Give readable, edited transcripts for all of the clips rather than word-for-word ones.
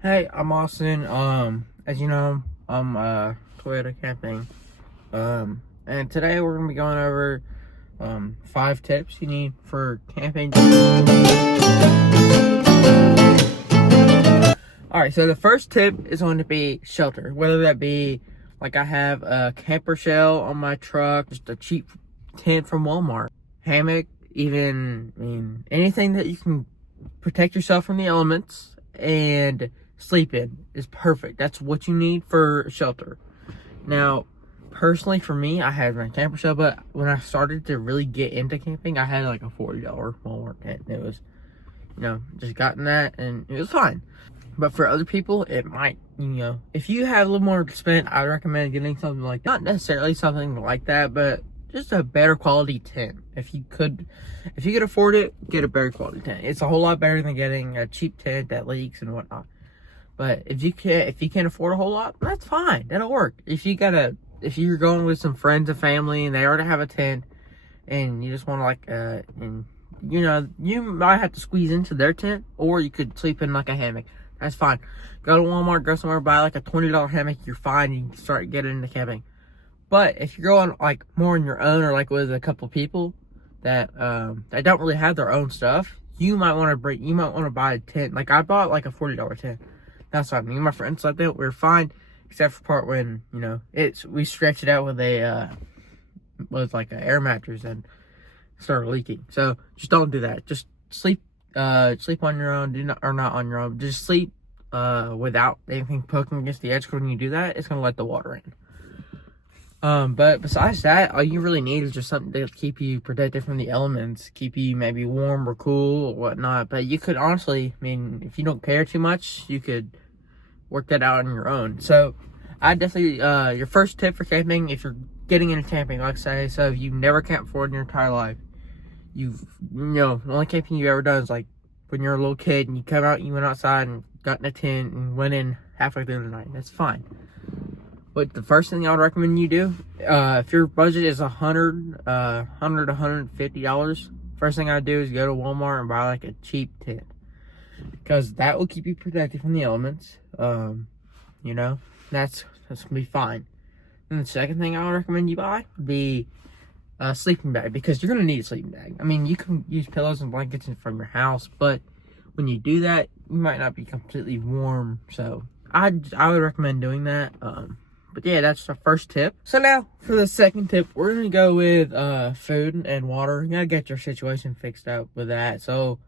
Hey, I'm Austin. As you know, I'm Toyota camping. And today we're gonna be going over 5 tips you need for camping. Alright, so the first tip is going to be shelter. Whether that be like I have a camper shell on my truck, just a cheap tent from Walmart, hammock, even anything that you can protect yourself from the elements and sleep in is perfect. That's what you need for shelter. Now, personally for me, I had my camper shell, but when I started to really get into camping, I had like a $40 Walmart tent. It was, just gotten that and it was fine. But for other people, it might, if you have a little more to spend, I recommend getting something like, not necessarily something like that, but just a better quality tent. If you could afford it, get a better quality tent. It's a whole lot better than getting a cheap tent that leaks and whatnot. But if you can't afford a whole lot, that's fine. That'll work. If you're going with some friends and family and they already have a tent, and you just want to you might have to squeeze into their tent, or you could sleep in like a hammock. That's fine. Go to Walmart, go somewhere, buy like a $20 hammock. You're fine. You can start getting into camping. But if you're going like more on your own or like with a couple people that don't really have their own stuff, you might want to buy a tent. Like I bought like a $40 tent. That's fine. Me and my friends slept in it. We were fine, except for part when we stretched it out with like an air mattress and started leaking. So just don't do that. Just sleep on your own. Not on your own. Just sleep without anything poking against the edge. Because when you do that, it's gonna let the water in. But besides that, all you really need is just something to keep you protected from the elements, keep you maybe warm or cool or whatnot. But you could honestly, if you don't care too much, you could work that out on your own. So I definitely, your first tip for camping, if you're getting into camping, like I say, so if you've never camped before in your entire life, the only camping you've ever done is like when you're a little kid and you went outside and got in a tent and went in halfway through the night. That's fine. But the first thing I would recommend you do, if your budget is $100 to $150, first thing I'd do is go to Walmart and buy like a cheap tent, because that will keep you protected from the elements. That's gonna be fine. And the second thing I would recommend you buy would be a sleeping bag, because you're gonna need a sleeping bag. You can use pillows and blankets from your house, but when you do that, you might not be completely warm. So I would recommend doing that. But yeah, that's the first tip. So now for the second tip, we're gonna go with food and water. You gotta get your situation fixed up with that. So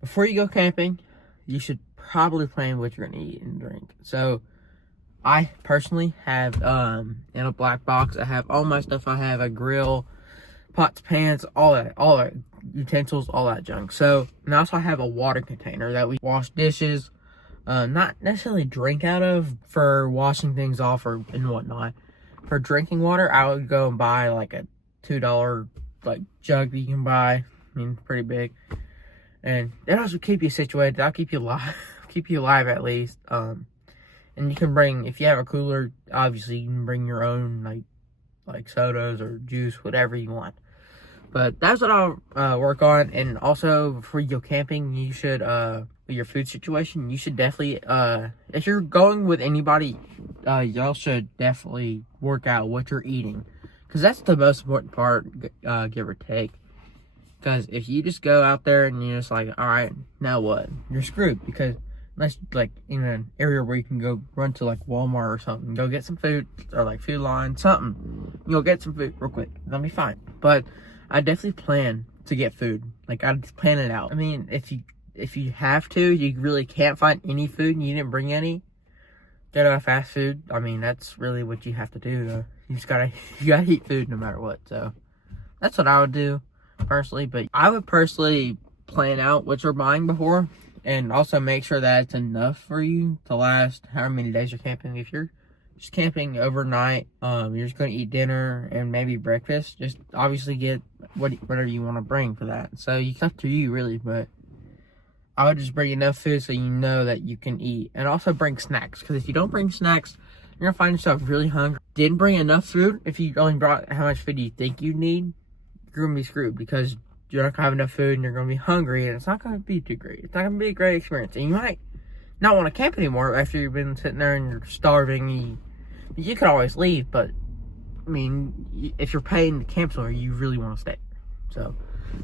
before you go camping, you should probably plan what you're gonna eat and drink. So I personally have in a black box, I have all my stuff. I have a grill, pots, pans, all that utensils, all that junk. So, and also I have a water container that we wash dishes, not necessarily drink out of, for washing things off and whatnot. For drinking water, I would go and buy like a $2 like jug that you can buy. Pretty big, and it also keep you situated. That'll keep you alive, keep you alive at least. And you can bring, if you have a cooler, obviously you can bring your own like sodas or juice, whatever you want. But that's what I'll work on. And also, before you go camping, you should, with your food situation, you should definitely, if you're going with anybody, y'all should definitely work out what you're eating. Because that's the most important part, give or take. Because if you just go out there and you're just like, alright, now what? You're screwed. Because unless like in an area where you can go run to like Walmart or something, go get some food, or like Food Line, something. Go get some food real quick. That'll be fine. But I definitely plan to get food. Like, I'd plan it out. If you have to, you really can't find any food and you didn't bring any, go to a fast food. That's really what you have to do. You gotta eat food no matter what. So that's what I would do personally. But I would personally plan out what you're buying before, and also make sure that it's enough for you to last however many days you're camping. If you're just camping overnight, you're just going to eat dinner and maybe breakfast, just obviously get whatever you want to bring for that. So it's up to you really, but I would just bring enough food so you know that you can eat. And also bring snacks, because if you don't bring snacks, you're going to find yourself really hungry. Didn't bring enough food, if you only brought how much food you think you need, you're going to be screwed, because you're not going to have enough food and you're going to be hungry, and it's not going to be too great. It's not going to be a great experience. And you might not want to camp anymore after you've been sitting there and you're starving. You could always leave, but I mean, if you're paying to camp somewhere, you really want to stay. So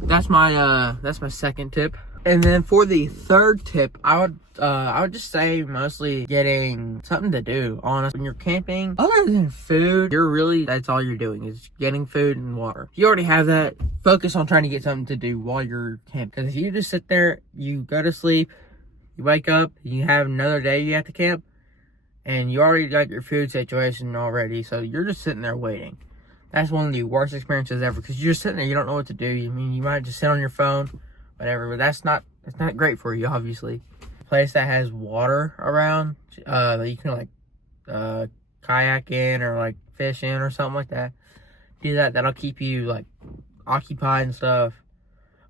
that's my second tip. And then for the third tip, I would just say mostly getting something to do. Honestly, when you're camping, other than food, that's all you're doing is getting food and water. If you already have that, focus on trying to get something to do while you're camping. Because if you just sit there, you go to sleep, you wake up, you have another day you have to camp, and you already got your food situation already, so you're just sitting there waiting. That's one of the worst experiences ever, because you're just sitting there, you don't know what to do. I mean, you might just sit on your phone, whatever, but that's not great for you, obviously. A place that has water around, that you can like kayak in or like fish in or something like that. Do that. That'll keep you like occupied and stuff.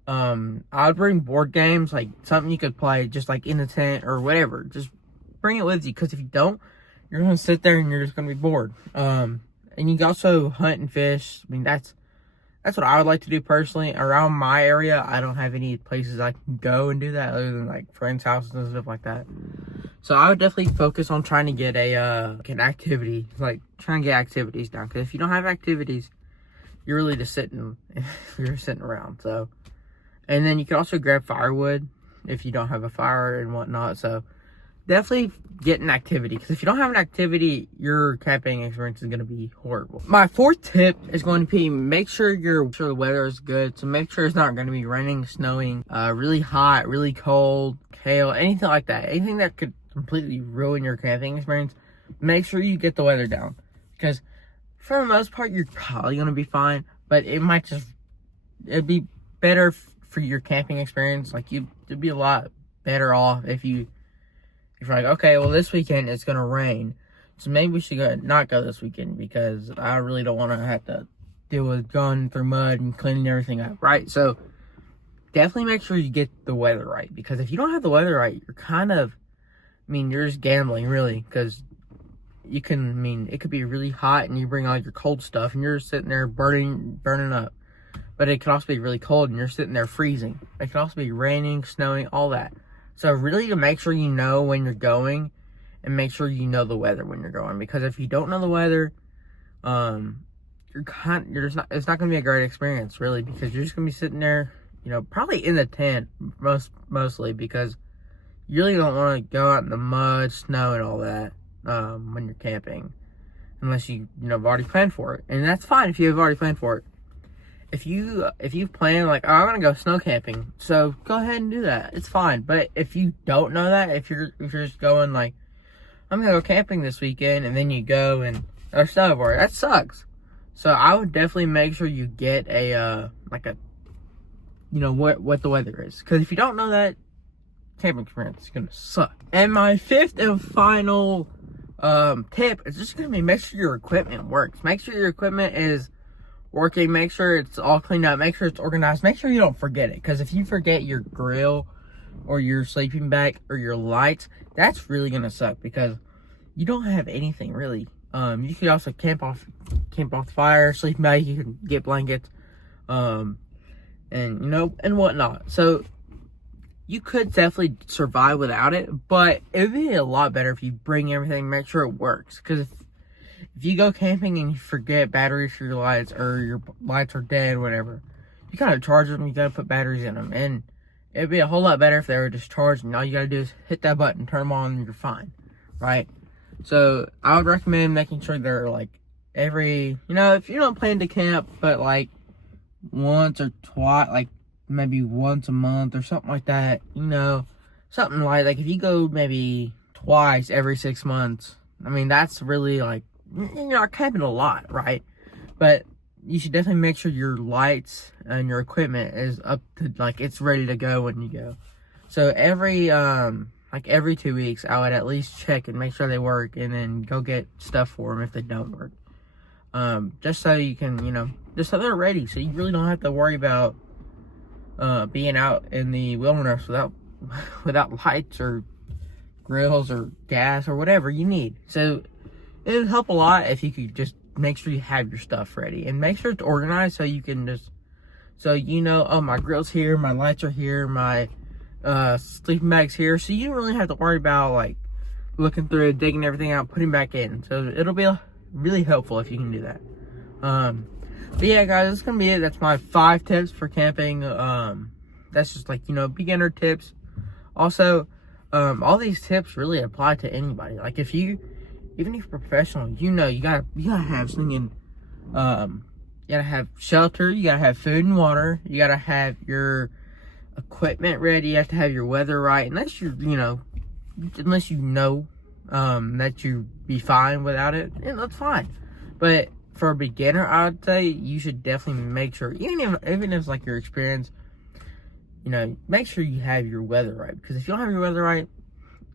I would bring board games, like something you could play just like in the tent or whatever. Just bring it with you, because if you don't, you're gonna sit there and you're just gonna be bored. And you can also hunt and fish. I mean, that's what I would like to do personally. Around my area, I don't have any places I can go and do that other than like friends' houses and stuff like that. So I would definitely focus on trying to get an activity, like trying to get activities down. Because if you don't have activities, you're really just sitting around. So, and then you can also grab firewood if you don't have a fire and whatnot. So definitely get an activity, because if you don't have an activity, your camping experience is going to be horrible. My fourth tip is going to be make sure the weather is good. So make sure it's not going to be raining, snowing, really hot, really cold, hail, anything like that. Anything that could completely ruin your camping experience. Make sure you get the weather down, because for the most part, you're probably going to be fine, but it'd be better for your camping experience. Like you'd be a lot better off if you're like, okay, well, this weekend it's going to rain, so maybe we should not go this weekend, because I really don't want to have to deal with going through mud and cleaning everything up, right? So definitely make sure you get the weather right, because if you don't have the weather right, you're just gambling, really, because it could be really hot and you bring all your cold stuff and you're sitting there burning up. But it could also be really cold and you're sitting there freezing. It could also be raining, snowing, all that. So really, to make sure you know when you're going, and make sure you know the weather when you're going, because if you don't know the weather, it's not going to be a great experience, really, because you're just going to be sitting there, probably in the tent mostly, because you really don't want to go out in the mud, snow, and all that when you're camping, unless you have already planned for it, and that's fine if you have already planned for it. If you plan like, oh, I'm gonna go snow camping, so go ahead and do that. It's fine. But if you don't know that, if you're just going like, I'm gonna go camping this weekend, and then you go and there's snow everywhere, that sucks. So I would definitely make sure you get what the weather is, because if you don't know that, camping experience is gonna suck. And my fifth and final tip is just gonna be make sure your equipment works. Make sure your equipment is working. Make sure it's all cleaned up. Make sure it's organized. Make sure you don't forget it, because if you forget your grill or your sleeping bag or your lights, that's really gonna suck, because you don't have anything really. You could also camp off the fire, sleeping bag. You can get blankets, and whatnot. So you could definitely survive without it, but it would be a lot better if you bring everything. Make sure it works, because if you go camping and you forget batteries for your lights, or your lights are dead, whatever, you gotta charge them, you gotta put batteries in them, and it'd be a whole lot better if they were just charged, and all you gotta do is hit that button, turn them on, and you're fine, right? So I would recommend making sure they're like if you don't plan to camp, but like once or twice, like maybe once a month or something like that, something like if you go maybe twice every 6 months, that's really like, you're not camping a lot, right? But you should definitely make sure your lights and your equipment is up to, like, it's ready to go when you go. So every 2 weeks, I would at least check and make sure they work, and then go get stuff for them if they don't work. Just so you can, just so they're ready, so you really don't have to worry about being out in the wilderness without lights or grills or gas or whatever you need. So it would help a lot if you could just make sure you have your stuff ready, and make sure it's organized, so you can oh, my grill's here, my lights are here, my sleeping bags here, so you don't really have to worry about like looking through it, digging everything out, putting back in. So it'll be really helpful if you can do that. But yeah, guys, that's gonna be it. That's my 5 tips for camping. That's just like, you know, beginner tips. Also, all these tips really apply to anybody. Like even if you're professional, you know, you gotta have something. You gotta have shelter. You gotta have food and water. You gotta have your equipment ready. You have to have your weather right. Unless you know that you be fine without it, yeah, that's fine. But for a beginner, I would say you should definitely make sure, even if it's like your experience, you know, make sure you have your weather right. Because if you don't have your weather right,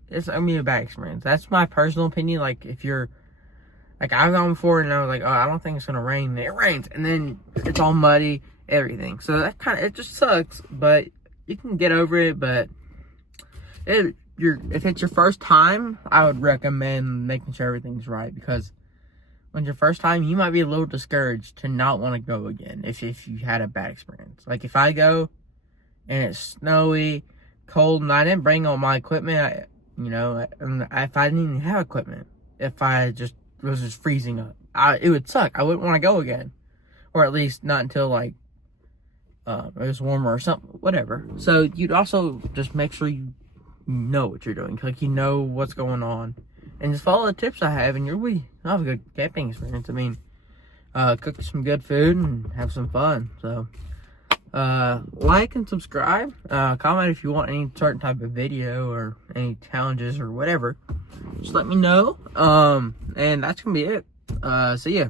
it's gonna be a bad experience. That's my personal opinion. Like, if you're, like, I've gone before and I was like, oh, I don't think it's gonna rain. And it rains, and then it's all muddy, everything. So that it just sucks. But you can get over it. But if it's your first time, I would recommend making sure everything's right, because when it's your first time, you might be a little discouraged to not want to go again if you had a bad experience. Like, if I go and it's snowy, cold, and I didn't bring all my equipment, and if I didn't even have equipment, if I was just freezing up, it would suck. I wouldn't want to go again, or at least not until like it was warmer or something, whatever. So you'd also just make sure you know what you're doing, like, you know what's going on, and just follow the tips I have, and you'll have a good camping experience. I mean, cook some good food and have some fun. So like and subscribe, comment if you want any certain type of video or any challenges or whatever. Just let me know. And that's gonna be it. See ya.